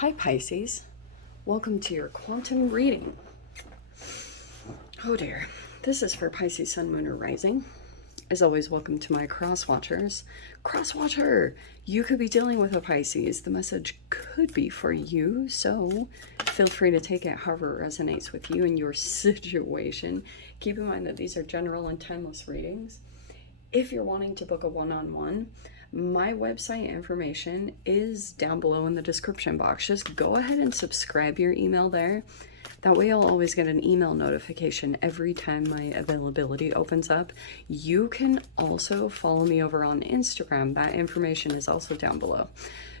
Hi Pisces, welcome to your quantum reading. Oh dear, this is for Pisces Sun, Moon, or Rising. As always, welcome to my cross watchers. Cross watcher, you could be dealing with a Pisces. The message could be for you, so feel free to take it however it resonates with you and your situation. Keep in mind that these are general and timeless readings. If you're wanting to book a one-on-one, my website information is down below in the description box. Just go ahead and subscribe your email there. That way you'll always get an email notification every time my availability opens up. You can also follow me over on Instagram. That information is also down below.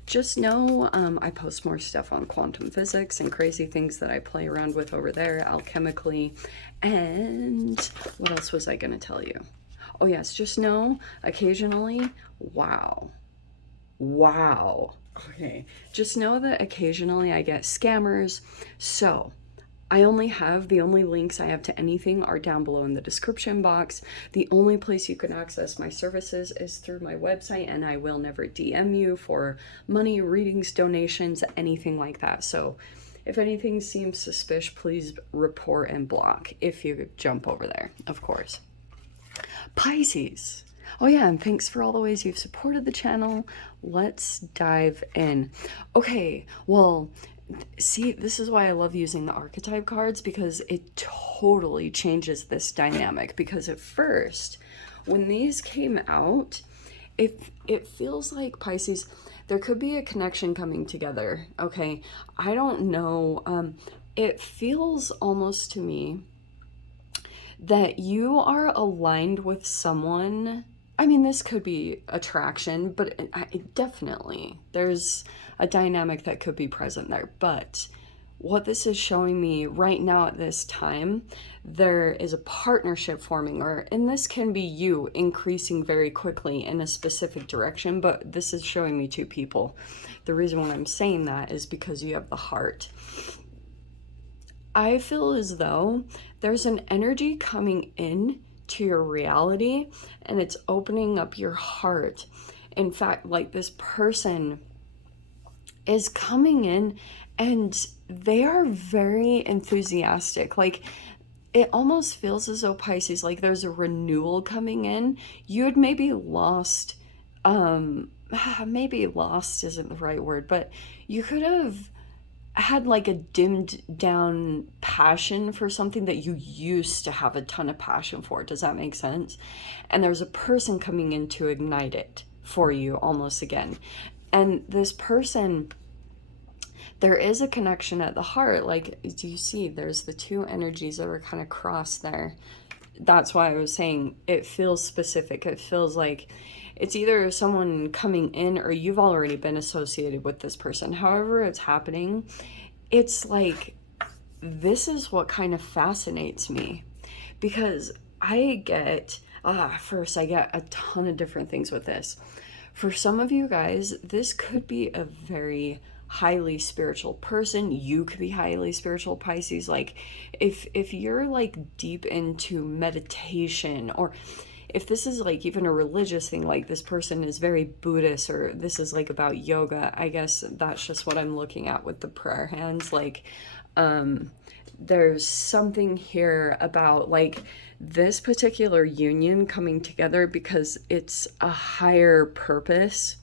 Just know I post more stuff on quantum physics and crazy things that I play around with over there alchemically. And what else was I going to tell you? Oh yes, just know occasionally, wow. Okay, just know that occasionally I get scammers. So the only links I have to anything are down below in the description box. The only place you can access my services is through my website, and I will never DM you for money, readings, donations, anything like that. So if anything seems suspicious, please report and block if you jump over there, of course. Pisces. Oh yeah, and thanks for all the ways you've supported the channel. Let's dive in. Okay, well, see, this is why I love using the archetype cards, because it totally changes this dynamic. Because at first, when these came out, it feels like Pisces, there could be a connection coming together. Okay, I don't know. It feels almost to me that you are aligned with someone. I mean, this could be attraction, but definitely there's a dynamic that could be present there. But what this is showing me right now at this time, there is a partnership forming, and this can be you increasing very quickly in a specific direction, but this is showing me two people. The reason why I'm saying that is because you have the heart. I feel as though there's an energy coming in to your reality, and it's opening up your heart. In fact, like, this person is coming in and they are very enthusiastic. Like, it almost feels as though, Pisces, like there's a renewal coming in. You had maybe lost, maybe lost isn't the right word, but you could have had like a dimmed down passion for something that you used to have a ton of passion for. Does that make sense? And there's a person coming in to ignite it for you almost again. And this person, there is a connection at the heart. Like, do you see there's the two energies that are kind of crossed there? That's why I was saying it feels specific. It feels like it's either someone coming in or you've already been associated with this person. However it's happening, it's like, this is what kind of fascinates me, because I get a ton of different things with this. For some of you guys, this could be a very highly spiritual person. You could be highly spiritual, Pisces. Like, if you're like deep into meditation, or if this is like even a religious thing, like this person is very Buddhist, or this is like about yoga, I guess that's just what I'm looking at with the prayer hands. Like, there's something here about like this particular union coming together because it's a higher purpose.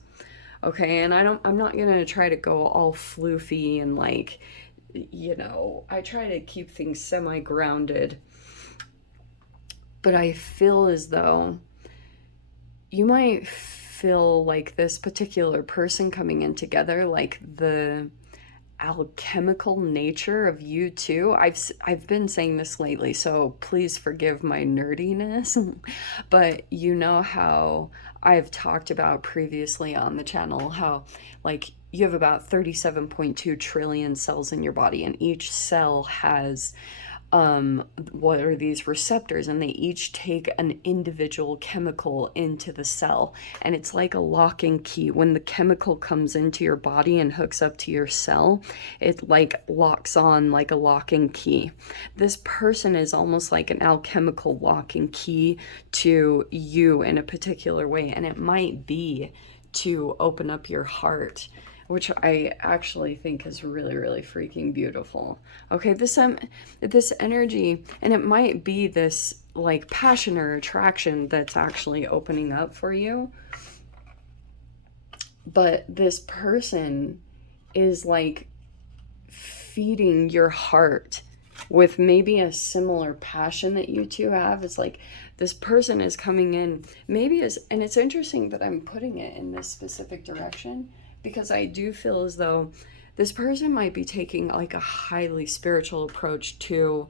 Okay, and I'm not gonna try to go all floofy and like, I try to keep things semi-grounded. But I feel as though you might feel like this particular person coming in together, like the alchemical nature of you too. I've been saying this lately, so please forgive my nerdiness. But you know how I've talked about previously on the channel how like you have about 37.2 trillion cells in your body, and each cell has what are these receptors, and they each take an individual chemical into the cell, and it's like a lock and key. When the chemical comes into your body and hooks up to your cell, it like locks on like a lock and key. This person is almost like an alchemical lock and key to you in a particular way, and it might be to open up your heart which I actually think is really, really freaking beautiful. Okay, this energy, and it might be this like passion or attraction that's actually opening up for you, but this person is like feeding your heart with maybe a similar passion that you two have. It's like this person is coming in, maybe as, and it's interesting that I'm putting it in this specific direction, because I do feel as though this person might be taking like a highly spiritual approach to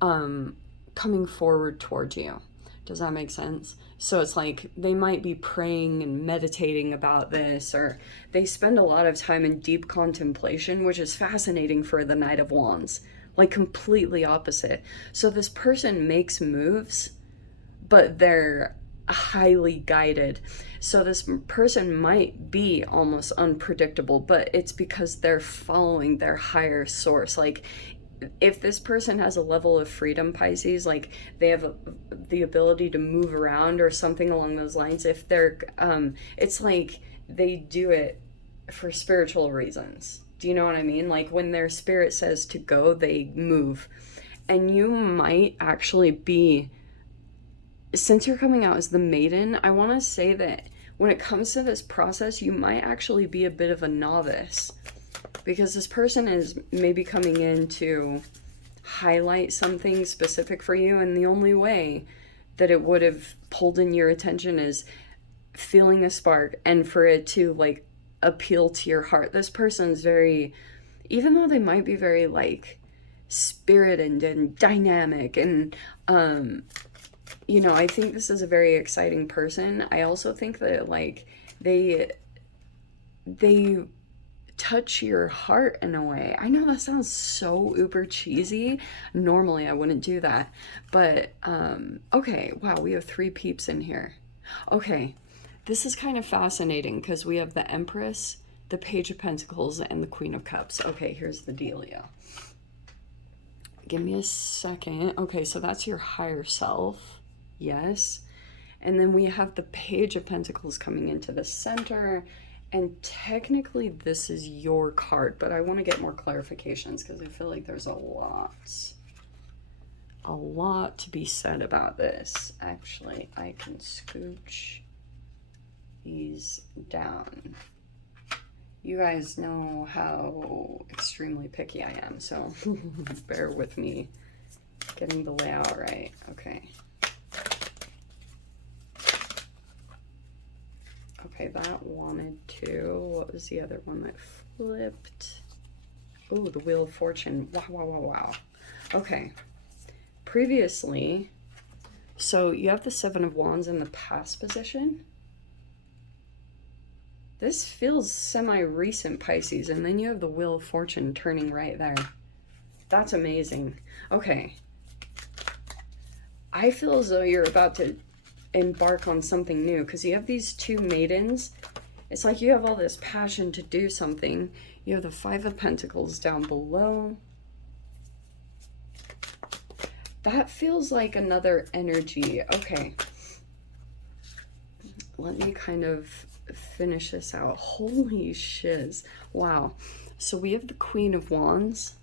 coming forward towards you. Does that make sense? So it's like they might be praying and meditating about this, or they spend a lot of time in deep contemplation, which is fascinating for the Knight of Wands. Like completely opposite. So this person makes moves, but they're highly guided. So this person might be almost unpredictable, but it's because they're following their higher source. Like if this person has a level of freedom, Pisces, like they have the ability to move around or something along those lines, if they're it's like they do it for spiritual reasons. Do you know what I mean? Like when their spirit says to go, they move. And you might actually be, since you're coming out as the maiden, I want to say that when it comes to this process, you might actually be a bit of a novice, because this person is maybe coming in to highlight something specific for you, and the only way that it would have pulled in your attention is feeling a spark and for it to like appeal to your heart. This person's very, even though they might be very like spirited and dynamic and you know, I think this is a very exciting person. I also think that like they touch your heart in a way. I know that sounds so uber cheesy. Normally I wouldn't do that. But okay, wow, we have 3 peeps in here. Okay, this is kind of fascinating because we have the Empress, the Page of Pentacles, and the Queen of Cups. Okay, here's the dealio. Give me a second. Okay, so that's your higher self. Yes. And then we have the Page of Pentacles coming into the center. And technically this is your card, but I want to get more clarifications because I feel like there's a lot to be said about this. Actually, I can scooch these down. You guys know how extremely picky I am, so bear with me getting the layout right. Okay. Okay, that wanted to. What was the other one that flipped? Oh, the Wheel of Fortune. Wow, wow, wow, wow. Okay. Previously, so you have the 7 of Wands in the past position. This feels semi-recent, Pisces, and then you have the Wheel of Fortune turning right there. That's amazing. Okay. I feel as though you're about to embark on something new because you have these 2 maidens. It's like you have all this passion to do something. You have the 5 of Pentacles down below. That feels like another energy. Okay. Let me kind of finish this out. Holy shiz. Wow. So we have the Queen of Wands.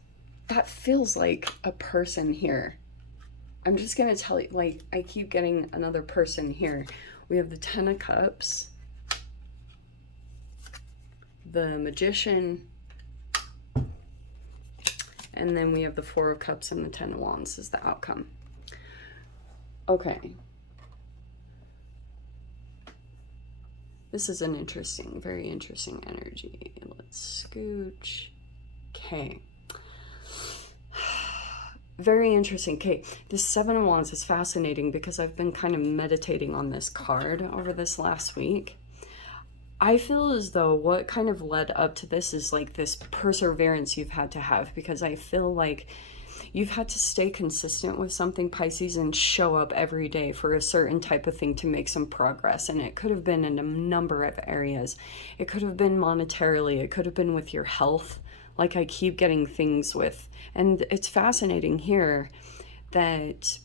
That feels like a person here. I'm just going to tell you, like, I keep getting another person here. We have the 10 of Cups, the Magician, and then we have the 4 of Cups and the 10 of Wands is the outcome. Okay. This is an interesting, very interesting energy. Let's scooch. Okay. Very interesting. Okay, this 7 of Wands is fascinating because I've been kind of meditating on this card over this last week. I feel as though what kind of led up to this is like this perseverance you've had to have, because I feel like you've had to stay consistent with something, Pisces, and show up every day for a certain type of thing to make some progress. And it could have been in a number of areas. It could have been monetarily. It could have been with your health. Like I keep getting things with, and it's fascinating here that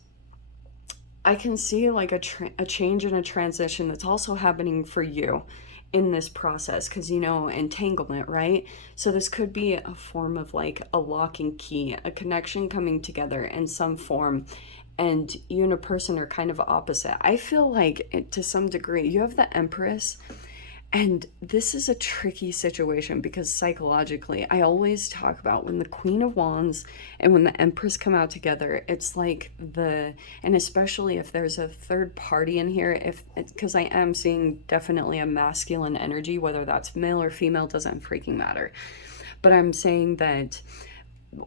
I can see like a change and a transition that's also happening for you in this process, because you know, entanglement, right? So this could be a form of like a lock and key, a connection coming together in some form, and you and a person are kind of opposite. I feel like to some degree you have the Empress, and this is a tricky situation because psychologically, I always talk about when the Queen of Wands and when the Empress come out together, it's like and especially if there's a third party in here, if because I am seeing definitely a masculine energy, whether that's male or female, doesn't freaking matter. But I'm saying that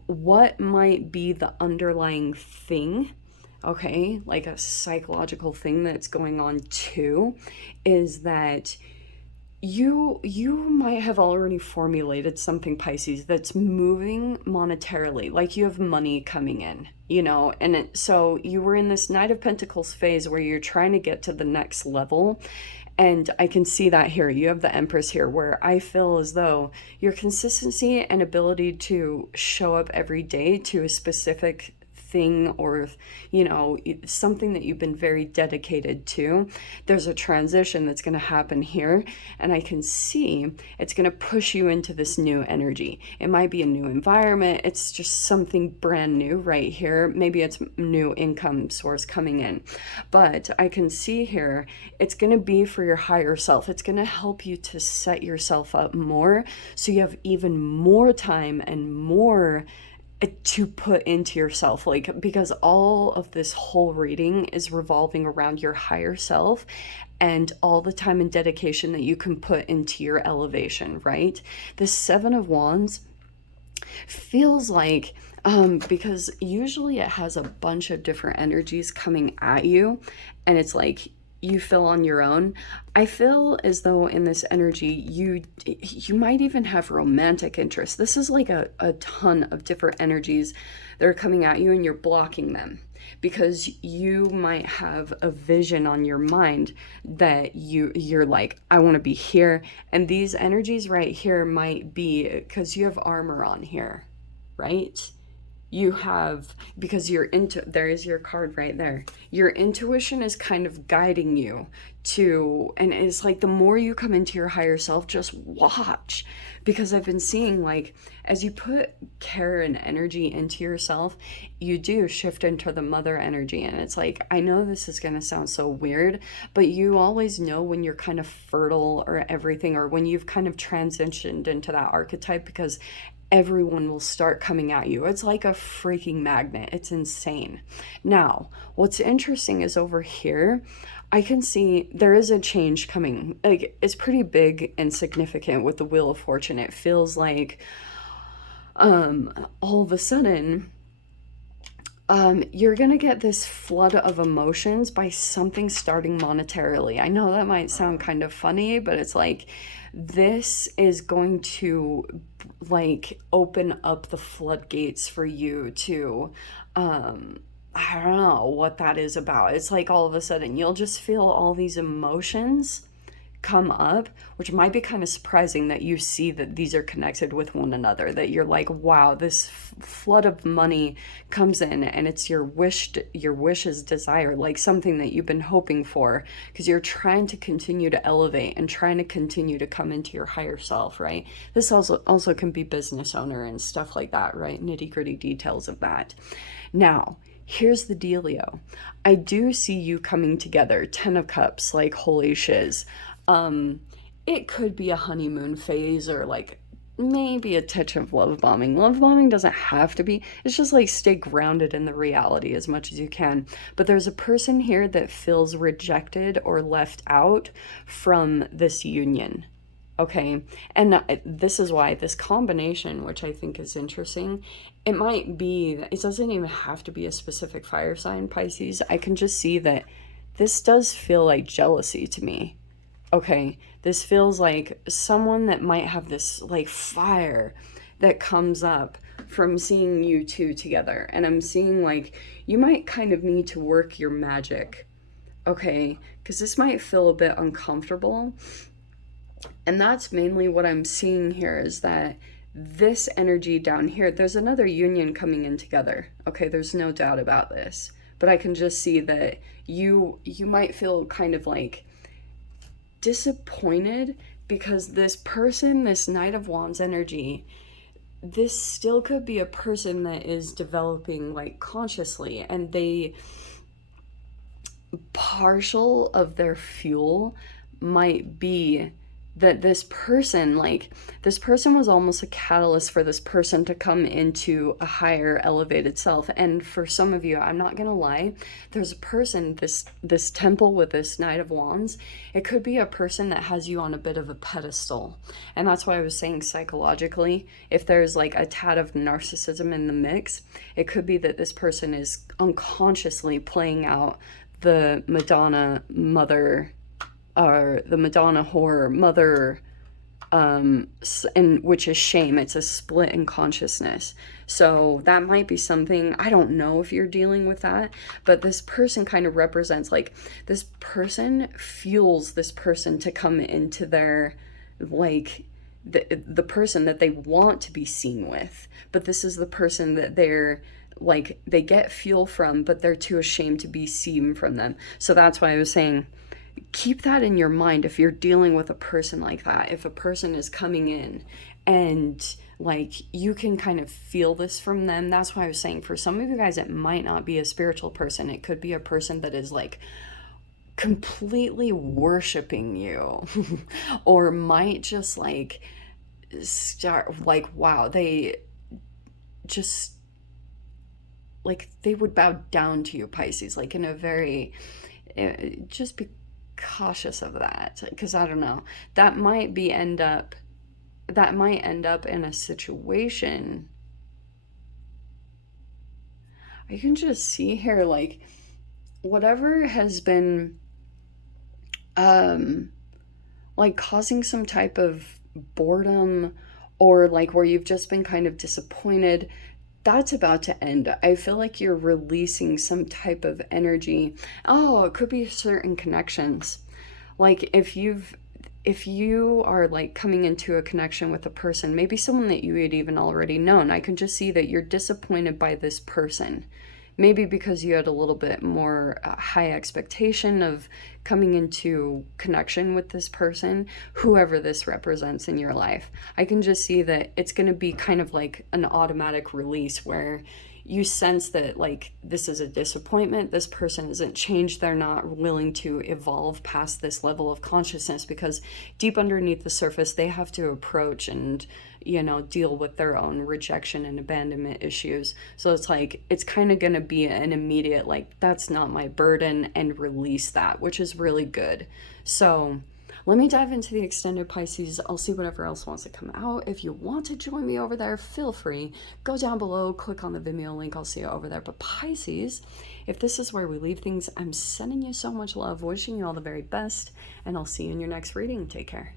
what might be the underlying thing, okay, like a psychological thing that's going on too, is that you might have already formulated something, Pisces, that's moving monetarily, like you have money coming in, you know, and so you were in this Knight of Pentacles phase where you're trying to get to the next level. And I can see that here. You have the Empress here, where I feel as though your consistency and ability to show up every day to a specific thing, or you know, something that you've been very dedicated to, there's a transition that's going to happen here, and I can see it's going to push you into this new energy. It might be a new environment, it's just something brand new right here, maybe it's new income source coming in, but I can see here it's going to be for your higher self. It's going to help you to set yourself up more so you have even more time and more to put into yourself, like, because all of this whole reading is revolving around your higher self and all the time and dedication that you can put into your elevation, right? The Seven of Wands feels like because usually it has a bunch of different energies coming at you, and it's like you feel on your own. I feel as though in this energy you might even have romantic interest. This is like a ton of different energies that are coming at you, and you're blocking them because you might have a vision on your mind that you're like, I want to be here. And these energies right here might be because you have armor on here, right? You have, because you're into, there is your card right there, your intuition is kind of guiding you to, and it's like the more you come into your higher self, just watch, because I've been seeing like as you put care and energy into yourself, you do shift into the mother energy. And it's like, I know this is going to sound so weird, but you always know when you're kind of fertile or everything, or when you've kind of transitioned into that archetype, because everyone will start coming at you. It's like a freaking magnet. It's insane. Now, what's interesting is over here, I can see there is a change coming. Like, it's pretty big and significant with the Wheel of Fortune. It feels like all of a sudden you're gonna get this flood of emotions by something starting monetarily. I know that might sound kind of funny, but it's like this is going to like open up the floodgates for you to I don't know what that is about. It's like all of a sudden you'll just feel all these emotions come up, which might be kind of surprising that you see that these are connected with one another, that you're like, wow, this flood of money comes in and it's your wishes desire, like something that you've been hoping for, because you're trying to continue to elevate and trying to continue to come into your higher self, right? This also can be business owner and stuff like that, right? Nitty gritty details of that. Now, here's the dealio. I do see you coming together, 10 of Cups, like holy shiz. It could be a honeymoon phase, or like maybe a touch of love bombing. Love bombing doesn't have to be. It's just like stay grounded in the reality as much as you can. But there's a person here that feels rejected or left out from this union. Okay, and this is why this combination, which I think is interesting, it might be, it doesn't even have to be a specific fire sign, Pisces. I can just see that this does feel like jealousy to me. Okay, this feels like someone that might have this like fire that comes up from seeing you two together. And I'm seeing like you might kind of need to work your magic, okay? Because this might feel a bit uncomfortable. And that's mainly what I'm seeing here, is that this energy down here, there's another union coming in together. Okay, there's no doubt about this. But I can just see that you might feel kind of like disappointed because this person, this Knight of Wands energy, this still could be a person that is developing like consciously, and they, partial of their fuel might be that this person, like, this person was almost a catalyst for this person to come into a higher elevated self. And for some of you, I'm not gonna lie, there's a person, this temple with this Knight of Wands, it could be a person that has you on a bit of a pedestal. And that's why I was saying psychologically, if there's like a tad of narcissism in the mix, it could be that this person is unconsciously playing out the Madonna mother, or the Madonna whore mother, and which is shame. It's a split in consciousness. So that might be something, I don't know if you're dealing with that, but this person kind of represents, like, this person fuels this person to come into their, like, the person that they want to be seen with, but this is the person that they're, like, they get fuel from, but they're too ashamed to be seen from them. So that's why I was saying, keep that in your mind if you're dealing with a person like that. If a person is coming in and like you can kind of feel this from them, that's why I was saying for some of you guys it might not be a spiritual person. It could be a person that is like completely worshiping you or might just like start like, wow, they just, like, they would bow down to you, Pisces, like in a very, just be cautious of that, because I don't know, that might end up in a situation. I can just see here, like, whatever has been like causing some type of boredom, or like where you've just been kind of disappointed, that's about to end. I feel like you're releasing some type of energy. Oh, it could be certain connections. Like if you are like coming into a connection with a person, maybe someone that you had even already known, I can just see that you're disappointed by this person. Maybe because you had a little bit more high expectation of coming into connection with this person, whoever this represents in your life. I can just see that it's going to be kind of like an automatic release where you sense that like this is a disappointment, this person isn't changed, they're not willing to evolve past this level of consciousness, because deep underneath the surface they have to approach and, you know, deal with their own rejection and abandonment issues. So it's like it's kind of going to be an immediate like, that's not my burden, and release that, which is really good. So let me dive into the extended, Pisces. I'll see whatever else wants to come out. If you want to join me over there, feel free. Go down below, click on the Vimeo link. I'll see you over there. But Pisces, if this is where we leave things, I'm sending you so much love, wishing you all the very best, and I'll see you in your next reading. Take care.